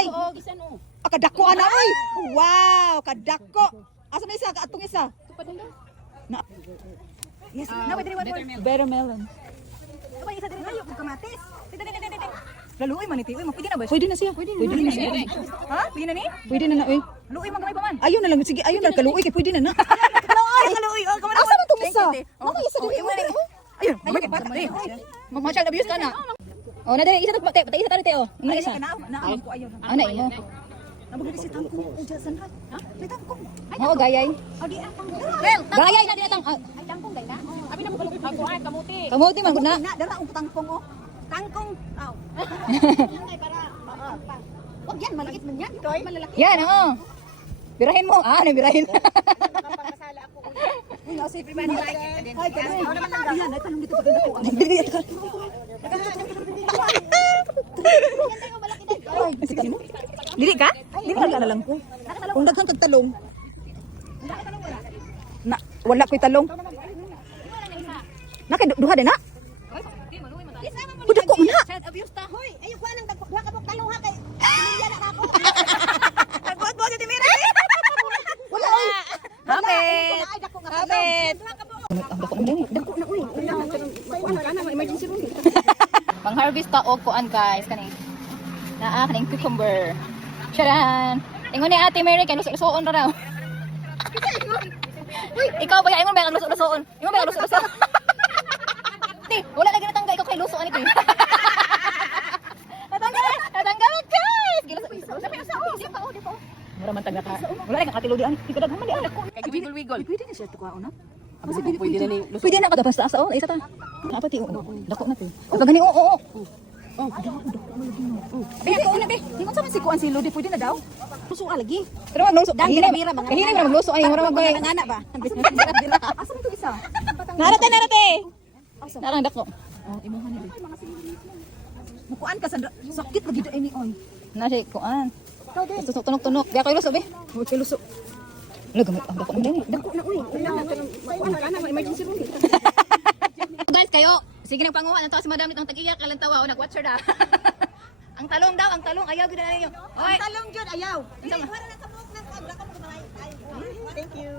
day. Kadako ana oy. Wow, kadako. Asa may isa, kaatong isa. Na. Yes, na pwede one more. Better melon. Ay, isa diri ayo kamatis. Dito. Laluoy man iti. Uy, pwede na ba? Pwede na siya. Pwede na siya. Ha? Pwede na ni? Pwede na na, uy. Luoy man gamay pa man. Ayun na lang, sige, ayun na, kaluoy, kay pwede na na. Kaluoy. Oh, kamay. Asa man itong isa? Mamay isa dili. Ayun, mamay bata. Mag-child abuse ka na. Oh, na dali, isa ta, patay isa ta dito, oh. Ina isa. Na ko ayo. Ana imo. Nabugis si tangkong ko diyan san. Ha? May tangkong. Oo, gayay. Adi atang. Well, Gayay na dinatang. ay tangkong gay na. Abi na mo ako ay kamuti. Kamuti man gud na. Na dara ang tangkong oh. Tangkong. Aw. Wag yan, maliit man yan. Toy, malalaki. Yan, oo. Birahin mo. Ah, ano birahin? Nakapagpasala ako. Uy, no, say everybody like it. Ay, ganun. Ano naman lang yan? Ay, tanong dito pag ako. Dili ka. Dili ka? Dili ka na lang ko. Kung daghang kag talong. Na, wala ko'y talong. Nakay duha din na. Kuda ko na. Child abuse ta. Hoy, ayo ko nang dagwa ka talong ha kay. Pamilya na ako. Dagwa ti Mira. Wala oy. Hamit. Hamit. Dako na din. Dako na uy. Emergency room. Pang-harvest ta og kuan guys kani. Naa kaning cucumber. Charan. Ingon ni Ate Mary kay luso-lusoon ra daw. Uy, ikaw ba ingon ba ang luso-lusoon? Ingon ba ang luso-lusoon? Ti, wala na ginatangga ikaw kay luso ani ko. Natanggal guys. Giluso. Sabi sa di pa. Mura man tangga ka. Wala kang katilodian. Ti kadaghan man di ako. Kay wiggle-wiggle. Pwede na siya tukaon na. Pwede na ni luso. Pwede na kada basta asa oh, isa ta. Apa ti? Dako na ti. Pag gani oo. Be, ako na be. Ingon sa man si kuan si Lodi pwede na daw. Luso lagi. Pero magluso. Dang bira mga. Kahina na magluso ay mura magbay. Ang ana ba? Asa man to isa? Narate. Narang dako. Oh, imuhan ni. Mukuan ka sa sakit lagi da ini oy. Nasi kuan. Tusok tunok-tunok. Di ako iluso be. Huwag kay luso. Wala gamit ang dako na din. Dako na uy. Emergency room. Guys, kayo, sige nang panguha na to si Madam nitong tag-iyak kalantawa o nag-watch her da. Ang talong daw, ang talong ayaw gid na ninyo. Oy, Talong jud ayaw. Tama. Wala na sa buhok na. Thank you.